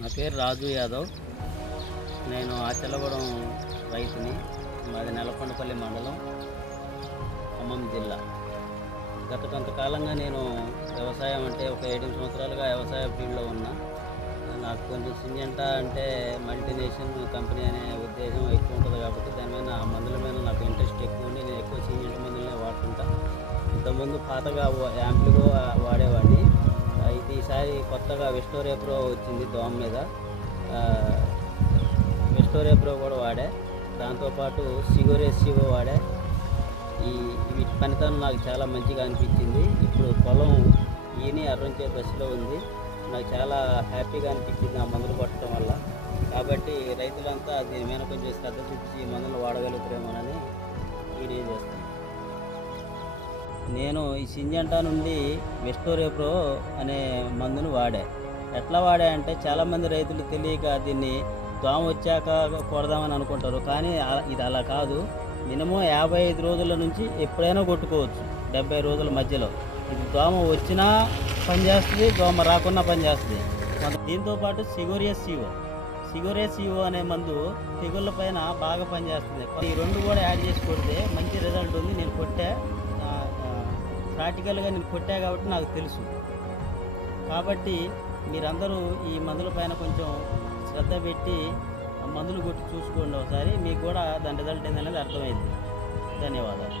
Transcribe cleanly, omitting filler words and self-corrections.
నా పేరు రాజు యాదవ్. నేను ఆచల్లగూడెం రైతుని. మాది నెలకొండపల్లి మండలం, ఖమ్మం జిల్లా. గత కొంతకాలంగా నేను వ్యవసాయం అంటే ఒక 7 సంవత్సరాలుగా వ్యవసాయ ఫీల్డ్లో ఉన్నా. నాకు కొంచెం సింజంటా అంటే మల్టీనేషనల్ కంపెనీ అనే ఉద్దేశం ఎక్కువ ఉంటుంది కాబట్టి దాని మీద ఆ మందుల మీద నాకు ఇంట్రెస్ట్ ఎక్కువ ఉండి నేను ఎక్కువ సింజంట మందులనే వాడుతుంటా. ఇంతకుముందు పాతగా యాంప్లిగో వాడేవాడిని. అయితే ఈసారి కొత్తగా విస్టోరేప్రో వచ్చింది దోమ మీద. విస్టోరేప్రో కూడా వాడా. దాంతోపాటు సిగోరేసివో వాడా. వీటి పనితనం నాకు చాలా మంచిగా అనిపించింది. ఇప్పుడు పొలం ఈని అర్రంచే దశలో ఉంది. నాకు చాలా హ్యాపీగా అనిపించింది ఆ మందులు కొట్టడం వల్ల. కాబట్టి రైతులంతా దీని మీద కొంచెం శ్రద్ధ చూపించి ఈ మందులు వాడగలుగుతారేమోనని వీడియో చేస్తాను. నేను ఈ సింజంటా నుండి విస్టోరేప్రో అనే మందును వాడా. ఎట్లా వాడా అంటే చాలామంది రైతులు తెలియక దీన్ని దోమ వచ్చాక కొడదామని అనుకుంటారు. కానీ ఇది అలా కాదు. మినిమం 55 రోజుల నుంచి ఎప్పుడైనా కొట్టుకోవచ్చు, 70 రోజుల మధ్యలో. ఇది దోమ వచ్చినా పనిచేస్తుంది, దోమ రాకున్నా పనిచేస్తుంది. దీంతోపాటు సిగోరేసివో అనే మందు తెగుళ్ళ పైన బాగా పనిచేస్తుంది. ఈ రెండు కూడా యాడ్ చేసి కొడితే మంచి రిజల్ట్ ఉంది. నేను కొట్టా, ప్రాక్టికల్గా నేను కొట్టా కాబట్టి నాకు తెలుసు. కాబట్టి మీరందరూ ఈ మందుల పైన కొంచెం శ్రద్ధ పెట్టి మందులు కొట్టి చూసుకోండి ఒకసారి. మీకు కూడా దాని రిజల్ట్ ఏందనేది అర్థమైంది. ధన్యవాదాలు.